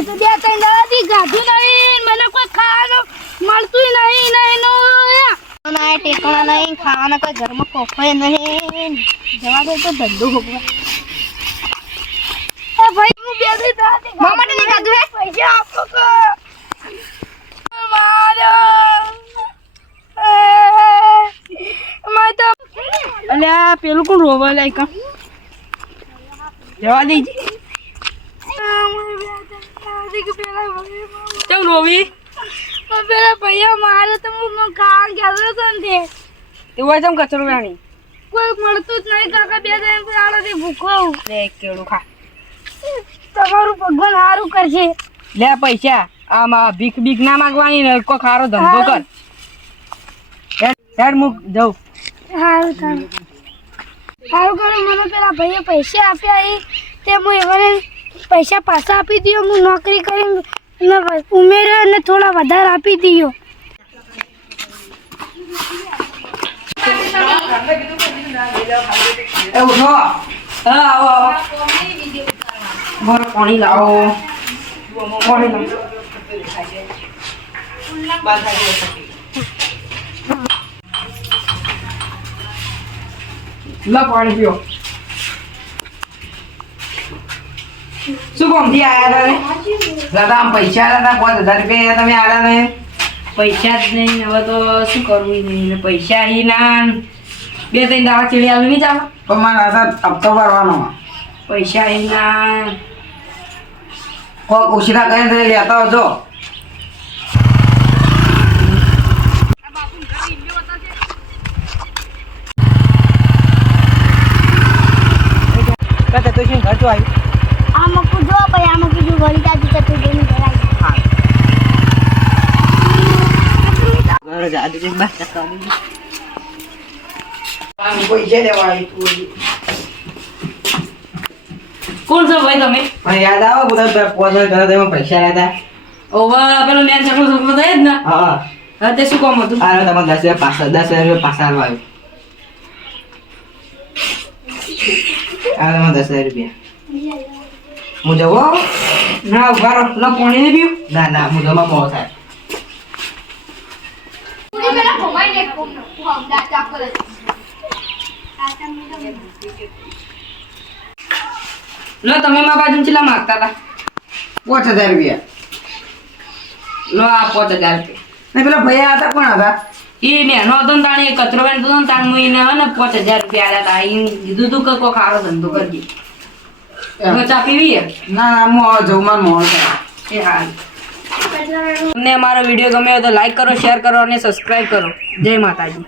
હું નહીં મને કોઈ ખાવાનું મળતું નહીં નહીં નું ના ટેકણા કોઈ ઘરમાં કોફાય નહીં. જવા દે તો ભાઈ હું બે ત્રણ દાડાથી મામા મારો મેં તો. અલ્યા પેલું કોણ રોવા લાયકા જવા દેજે. કા જવા દેજે કેમ રોવી પેલા ભૈયા મારે તો હું ખાવા ગયો હતો ને તે. તે હોય તમ કચરો રાણી કોઈ મળતું જ નહીં કાકા બે દિન પેલા ભૂખો લે કેળું ખા. તમારું ભગવાન સારું કરશે. લે પૈસા આમાં ભીખ બીક ના માંગવાની ને ખારો ધંધો કર. હેડ હેડ મુક જઉં. સારું સારું સારું મને પેલા ભાઈએ પૈસા આપ્યા એ. તે હું એમને પૈસા પાછા આપી દો હું નોકરી કરી ઉમેર્યો અને થોડા વધારે આપી પાણી લાવો. પાણી લાવો. લો પાણી પીઓ. શું કોમથી આયા તમે? દાદા આમ પૈસા હતા? પાંચ હજાર રૂપિયા તમે આવ્યા ને? પૈસા જ નહીં હવે તો શું કરવું નહીં. પૈસા અહીં ના બે ત્રણ દાવા ચીડી આવી નહીં જાવ પણ મારા હતા હપ્તો ભરવાનો પૈસા અહીં ના કોક ઉછીના કરીને લેતા આવજો. કદાચ તો શું ઘર તો આવ્યું જો ભાઈ આમાં કીધું જો વળી જઈને ભરાઈ ઘર જાદુ છે બસ ટકા પૈસા લેવા આવી તું કોણ છો ભાઈ તમે? પણ યાદ આવો બધા પાંચ હજાર તમે પૈસા લેતા ઓવર પેલો મેન છોકરો છોકરો થાય જ ને? હા. હા તે શું કામ હતું? તમે દસ હજાર પાછા દસ હજાર રૂપિયા પાછા આવ્યું. આ તમે દસ હજાર રૂપિયા. હું જવો ના ઊભા રહો. લો પાણી નહીં પીવું ના ના હું જમા થાય. લો તમે મા બાજુ ચેલા માગતા હતા? પાંચ હજાર રૂપિયા. લો આ પાંચ હજાર રૂપિયા. ને પેલા ભૈયા હતા કોણ હતા? એ નેનો હતો ને તાણી કચરો વેણ હતો ને તાણ મુઈને હે ને પાંચ હજાર રૂપિયા આલ્યા હતા. એ કીધું તું કે કોઈ ખારો ધંધો કરજે. ચા પીવી ના ના હું જમવાનું મોડો એ હાલ. તમને અમારો વીડિયો ગમ્યો તો લાઈક કરો શેર કરો અને સબસ્ક્રાઈબ કરો. જય માતાજી.